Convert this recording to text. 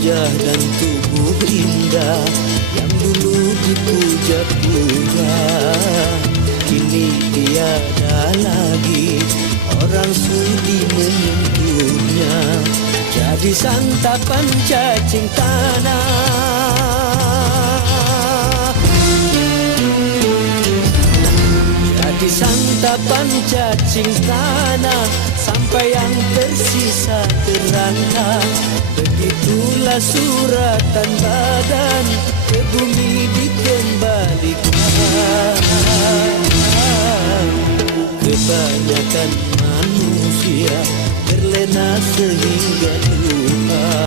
wajah dan tubuh indah yang dulu dipuja-puja, kini tiada lagi orang sudi menyentuhnya. Jadi santapan cacing tanah, jadi santapan cacing tanah, sampai yang tersisa terangkat. Begitulah suratan badan ke bumi dikembalikan. Kebanyakan manusia terlena sehingga